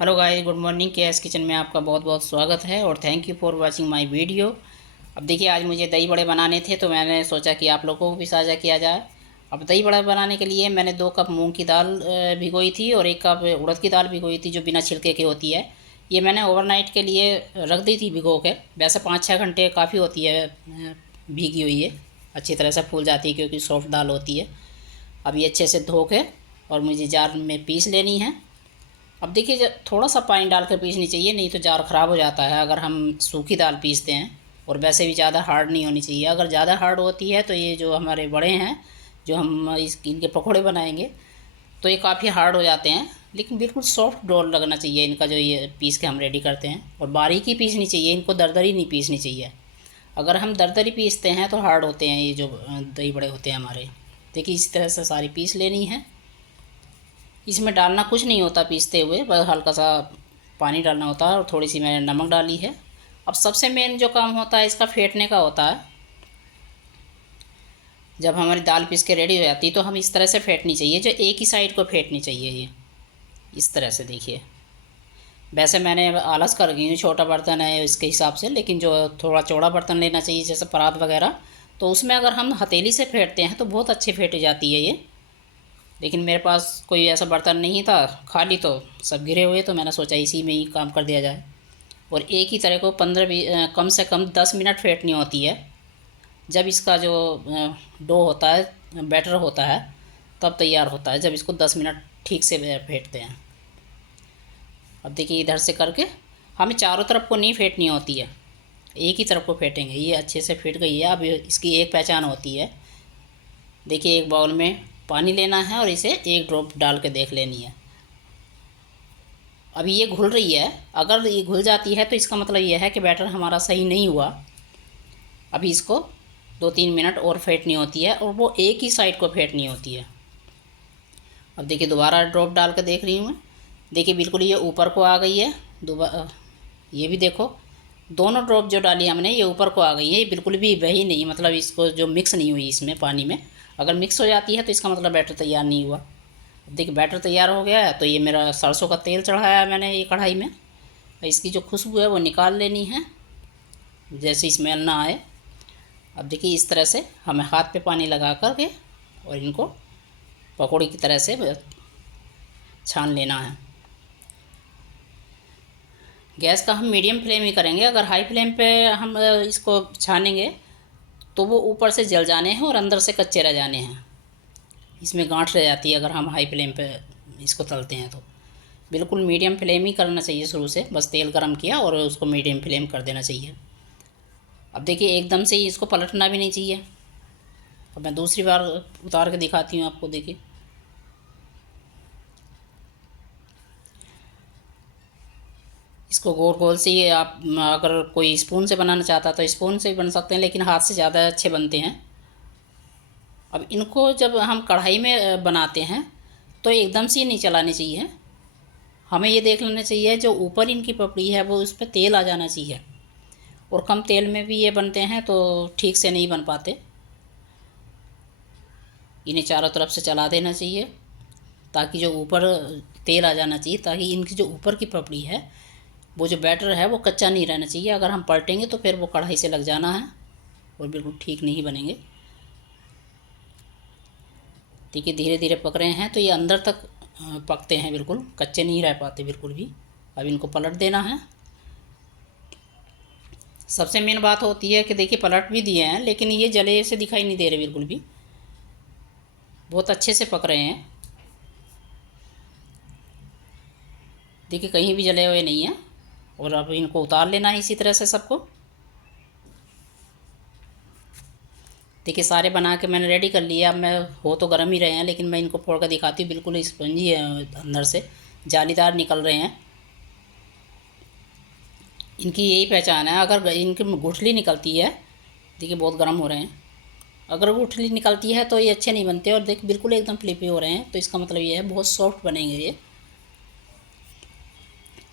Hello guys, good morning. के S kitchen में आपका बहुत बहुत स्वागत है और thank you for watching my video. अब देखिए, आज मुझे दही बड़े बनाने थे तो मैंने सोचा कि आप लोगों को भी साझा किया जाए। अब दही बड़ा बनाने के लिए मैंने 2 कप मूंग की दाल भिगोई थी और 1 कप उड़द की दाल भिगोई थी, जो बिना छिलके की होती है। ये मैंने ओवरनाइट के लिए रख दी थी भिगो के। वैसे 5-6 घंटे काफ़ी होती है भीगी हुई है, अच्छी तरह से फूल जाती है क्योंकि सॉफ्ट दाल होती है। अब ये अच्छे से धो के और मुझे जार में पीस लेनी है। अब देखिए, थोड़ा सा पानी डाल कर पीसनी चाहिए, नहीं तो जार ख़राब हो जाता है अगर हम सूखी दाल पीसते हैं। और वैसे भी ज़्यादा हार्ड नहीं होनी चाहिए। अगर ज़्यादा हार्ड होती है तो ये जो हमारे बड़े हैं, जो हम इनके पकौड़े बनाएंगे, तो ये काफ़ी हार्ड हो जाते हैं। लेकिन बिल्कुल सॉफ्ट डो लगना चाहिए इनका, जो ये पीस के हम रेडी करते हैं। और बारीक ही पीसनी चाहिए इनको, दरदरी नहीं पीसनी चाहिए। अगर हम दरदरी पीसते हैं तो हार्ड होते हैं ये जो दही बड़े होते हैं हमारे। देखिए, इस तरह से सारी पीस लेनी है। इसमें डालना कुछ नहीं होता पीसते हुए, बस हल्का सा पानी डालना होता है और थोड़ी सी मैंने नमक डाली है। अब सबसे मेन जो काम होता है इसका फेंटने का होता है। जब हमारी दाल पीस के रेडी हो जाती है तो हम इस तरह से फेंटनी चाहिए, जो एक ही साइड को फेंटनी चाहिए ये, इस तरह से। देखिए, वैसे मैंने आलस कर गई हूँ, छोटा बर्तन है इसके हिसाब से, लेकिन जो थोड़ा चौड़ा बर्तन लेना चाहिए जैसे परात वगैरह, तो उसमें अगर हम हथेली से फेंटते हैं तो बहुत अच्छी फेंटी जाती है ये। लेकिन मेरे पास कोई ऐसा बर्तन नहीं था, खाली, तो सब गिरे हुए, तो मैंने सोचा इसी में ही काम कर दिया जाए। और एक ही तरह को 15 कम से कम 10 मिनट फेंटनी होती है। जब इसका जो डो होता है, बैटर होता है, तब तैयार होता है, जब इसको 10 मिनट ठीक से फेंटते हैं। अब देखिए, इधर से करके हमें चारों तरफ को नहीं फेंटनी होती है, एक ही तरफ को फेंटेंगे। ये अच्छे से फेंट गई है। अब इसकी एक पहचान होती है। देखिए, एक बाउल में पानी लेना है और इसे एक ड्रॉप डाल के देख लेनी है। अभी ये घुल रही है। अगर ये घुल जाती है तो इसका मतलब ये है कि बैटर हमारा सही नहीं हुआ। अभी इसको 2-3 मिनट और फेंटनी होती है, और वो एक ही साइड को फेंटनी होती है। अब देखिए, दोबारा ड्रॉप डाल कर देख रही हूँ मैं। देखिए, बिल्कुल ये ऊपर को आ गई है। दोबारा ये भी देखो, दोनों ड्रॉप जो डाली हमने ये ऊपर को आ गई है। ये बिल्कुल भी वही नहीं, मतलब इसको जो मिक्स नहीं हुई इसमें पानी में। अगर मिक्स हो जाती है तो इसका मतलब बैटर तैयार नहीं हुआ। अब देखिए, बैटर तैयार हो गया है। तो ये मेरा सरसों का तेल चढ़ाया है मैंने ये कढ़ाई में। इसकी जो खुशबू है वो निकाल लेनी है, जैसे स्मेल ना आए। अब देखिए, इस तरह से हमें हाथ पे पानी लगा करके और इनको पकौड़ी की तरह से छान लेना है। गैस का हम मीडियम फ्लेम ही करेंगे। अगर हाई फ्लेम पे हम इसको छानेंगे तो वो ऊपर से जल जाने हैं और अंदर से कच्चे रह जाने हैं। इसमें गांठ रह जाती है अगर हम हाई फ्लेम पे इसको तलते हैं तो। बिल्कुल मीडियम फ्लेम ही करना चाहिए शुरू से। बस तेल गरम किया और उसको मीडियम फ्लेम कर देना चाहिए। अब देखिए, एकदम से ही इसको पलटना भी नहीं चाहिए। अब मैं दूसरी बार उतार के दिखाती हूँ आपको। देखिए, इसको गोल गोल से ही आप, अगर कोई स्पून से बनाना चाहता तो स्पून से भी बन सकते हैं, लेकिन हाथ से ज़्यादा अच्छे बनते हैं। अब इनको जब हम कढ़ाई में बनाते हैं तो एकदम से नहीं चलानी चाहिए। हमें ये देख लेना चाहिए जो ऊपर इनकी पपड़ी है वो उस पर तेल आ जाना चाहिए। और कम तेल में भी ये बनते हैं तो ठीक से नहीं बन पाते। इन्हें चारों तरफ से चला देना चाहिए ताकि जो ऊपर तेल आ जाना चाहिए, ताकि इनकी जो ऊपर की पपड़ी है, वो जो बैटर है वो कच्चा नहीं रहना चाहिए। अगर हम पलटेंगे तो फिर वो कढ़ाई से लग जाना है और बिल्कुल ठीक नहीं बनेंगे। देखिए, धीरे धीरे पक रहे हैं तो ये अंदर तक पकते हैं, बिल्कुल कच्चे नहीं रह पाते बिल्कुल भी। अब इनको पलट देना है। सबसे मेन बात होती है कि देखिए, पलट भी दिए हैं लेकिन ये जले से दिखाई नहीं दे रहे बिल्कुल भी, बहुत अच्छे से पक रहे हैं। देखिए, कहीं भी जले हुए नहीं हैं। और अब इनको उतार लेना है इसी तरह से सबको। देखिए, सारे बना के मैंने रेडी कर लिया। अब मैं, हो तो गर्म ही रहे हैं लेकिन मैं इनको फोड़ कर दिखाती हूँ। बिल्कुल स्पंजी है, अंदर से जालीदार निकल रहे हैं। इनकी यही पहचान है। अगर इनकी गुठली निकलती है, देखिए बहुत गर्म हो रहे हैं, अगर गुठली निकलती है तो ये अच्छे नहीं बनते। और देखिए, बिल्कुल एकदम फ्लिपी हो रहे हैं, तो इसका मतलब ये है बहुत सॉफ्ट बनेंगे ये।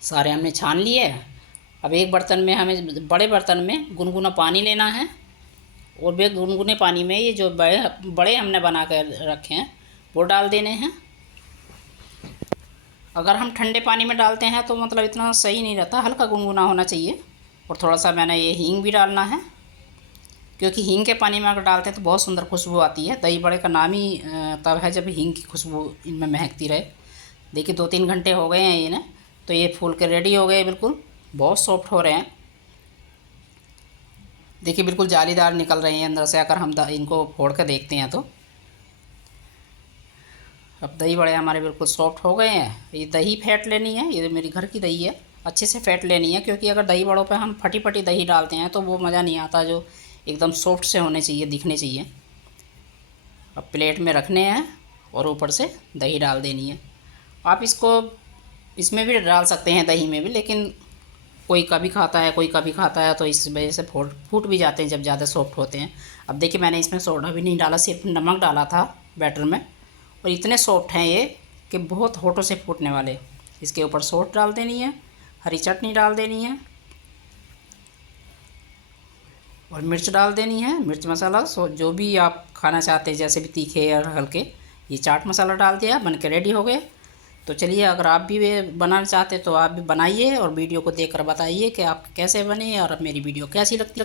सारे हमने छान लिए। अब एक बर्तन में, हमें बड़े बर्तन में गुनगुना पानी लेना है। और वे गुनगुने पानी में ये जो बड़े बड़े हमने बना कर रखे हैं वो डाल देने हैं। अगर हम ठंडे पानी में डालते हैं तो मतलब इतना सही नहीं रहता, हल्का गुनगुना होना चाहिए। और थोड़ा सा मैंने ये हींग भी डालना है, क्योंकि हींग के पानी में अगर डालते हैं तो बहुत सुंदर खुशबू आती है। दही बड़े का नाम ही तब है जब हींग की खुशबू इनमें महकती रहे। देखिए 2-3 घंटे हो गए हैं इन्हें, तो ये फूल के रेडी हो गए, बिल्कुल बहुत सॉफ्ट हो रहे हैं। देखिए बिल्कुल जालीदार निकल रहे हैं अंदर से, अगर हम इनको फोड़ कर देखते हैं तो। अब दही बड़े हमारे बिल्कुल सॉफ्ट हो गए हैं। ये दही फेंट लेनी है, ये मेरी घर की दही है, अच्छे से फेंट लेनी है, क्योंकि अगर दही बड़ों पे हम फटी फटी दही डालते हैं तो वो मज़ा नहीं आता, जो एकदम सॉफ्ट से होने चाहिए, दिखने चाहिए। अब प्लेट में रखने हैं और ऊपर से दही डाल देनी है। आप इसको इसमें भी डाल सकते हैं, दही में भी, लेकिन कोई कभी खाता है कोई कभी खाता है, तो इस वजह से फूट भी जाते हैं जब ज़्यादा सॉफ्ट होते हैं। अब देखिए मैंने इसमें सोडा भी नहीं डाला, सिर्फ नमक डाला था बैटर में, और इतने सॉफ्ट हैं ये कि बहुत होठों से फूटने वाले। इसके ऊपर सॉस डाल देनी है, हरी चटनी डाल देनी है और मिर्च डाल देनी है, मिर्च मसाला जो भी आप खाना चाहते हैं, जैसे भी तीखे या हल्के। ये चाट मसाला डाल दिया, बन के रेडी हो गए। तो चलिए, अगर आप भी बनाना चाहते तो आप भी बनाइए और वीडियो को देखकर बताइए कि आप कैसे बने और मेरी वीडियो कैसी लगती है।